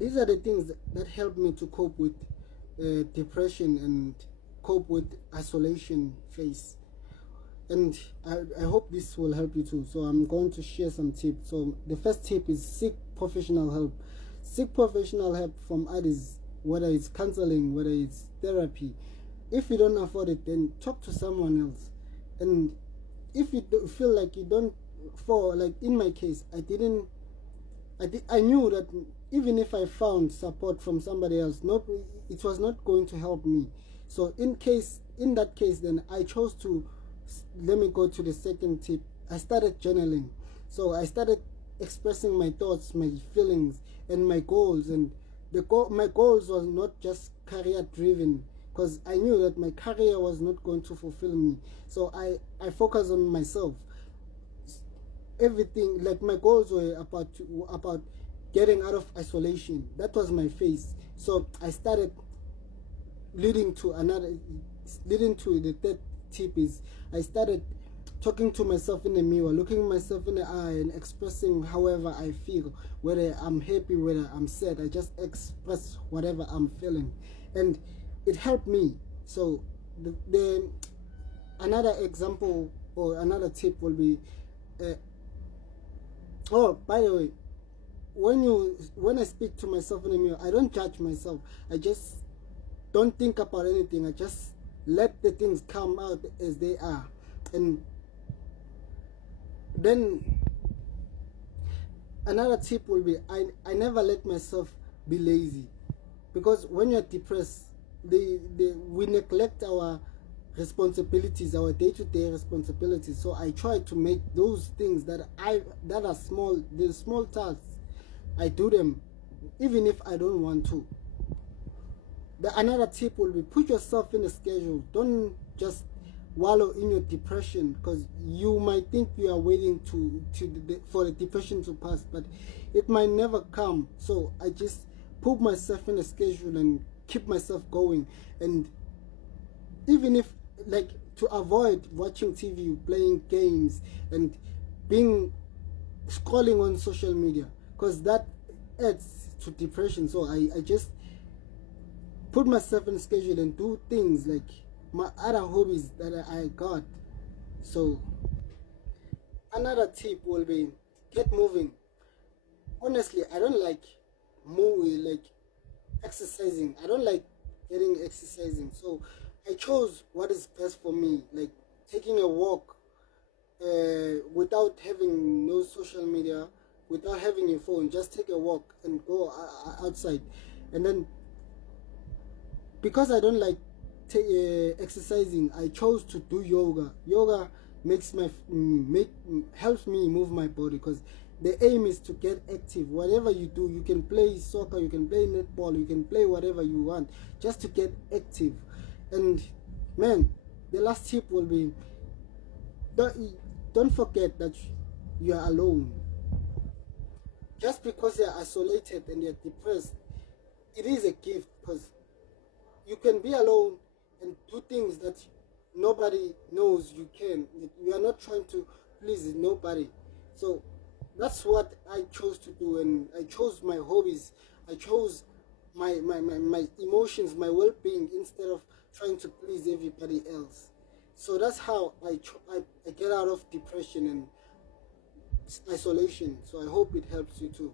these are the things that help me to cope with depression and cope with isolation phase. And I hope this will help you too. So I'm going to share some tips. So the first tip is seek professional help. Seek professional help from others, whether it's counseling, whether it's therapy. If you don't afford it, then talk to someone else. And if you feel like you don't, for like in my case, I knew that even if I found support from somebody else, it was not going to help me. So in that case, then I chose to, let me go to the second tip. I started journaling. So I started expressing my thoughts, my feelings, and my goals. And my goals was not just career driven, because I knew that my career was not going to fulfill me. So I focused on myself. Everything, like my goals were about getting out of isolation. That was my phase. So I started leading to the third tip is I started talking to myself in the mirror, looking myself in the eye and expressing however I feel, whether I'm happy, whether I'm sad. I just express whatever I'm feeling, and it helped me. So the another example or another tip will be oh, by the way, when I speak to myself in the mirror, I don't judge myself. I just don't think about anything. I just let the things come out as they are. And then another tip will be I never let myself be lazy, because when you're depressed, we neglect our responsibilities, our day-to-day responsibilities. So I try to make those things that are small, the small tasks, I do them even if I don't want to. Another tip will be put yourself in a schedule. Don't just wallow in your depression, because you might think you are waiting for the depression to pass, but it might never come. So I just put myself in a schedule and keep myself going. And even if, like, to avoid watching TV, playing games, and scrolling on social media, because that adds to depression. So I just put myself in a schedule and do things like my other hobbies that I got. So another tip will be get moving. Honestly, I don't like exercising. I don't like getting exercising. So I chose what is best for me, like taking a walk without having no social media, without having your phone. Just take a walk and go outside. And then, because I don't like exercising, I chose to do yoga. Yoga helps me move my body, because the aim is to get active. Whatever you do, you can play soccer, you can play netball, you can play whatever you want, just to get active. And man, the last tip will be don't forget that you are alone. Just because you're isolated and you're depressed, it is a gift, because you can be alone and do things that nobody knows you can. You are not trying to please nobody. So that's what I chose to do, and I chose my hobbies. I chose my emotions, my well-being, instead of trying to please everybody else. So that's how I get out of depression and isolation. So I hope it helps you too.